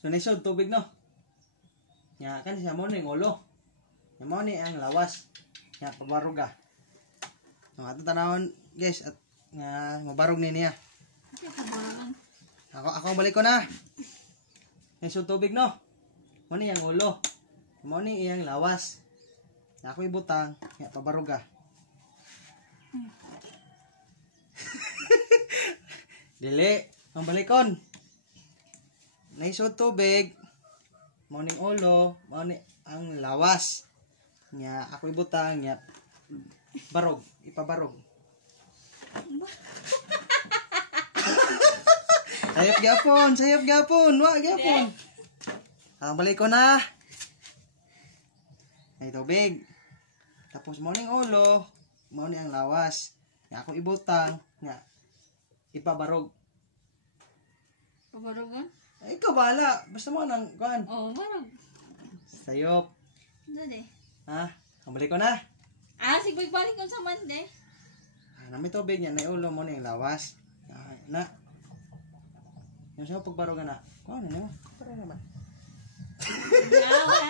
So naisod tubig no. Nya kan siya mo ning ulo. Nya mo ni ang lawas. Nya pabarog ah. No ato tanawon guys at nga mabarog ni niya. Ako balik ko na. Naisod tubig no. Mo ni ang ulo. Mo ni iyang lawas. Nya ako ibutang nya pabarog ah. Dili, ang balikon. Naisod tubig, morning ulo, morning ang lawas. Nya ako ibutang nya barog, ipabarog. sayop gyapon, wa gyapon. Ang balikon na. Ay tubig. Tapos morning ulo, morning ang lawas. Nya ako ibutang nya ipabarog. Pabarog ka? Ay, ikaw bahala. Basta mo nang kuhan. Oo, barog. Sayop. Dali. Ha? Kambalik ko na. Sige, balik ko sa Monday. Nami tubig niya. Naiulo mo na yung lawas. Na. Yung sa'yo pagbarog ka na. Kuhan na naman. Parang naman. Dami.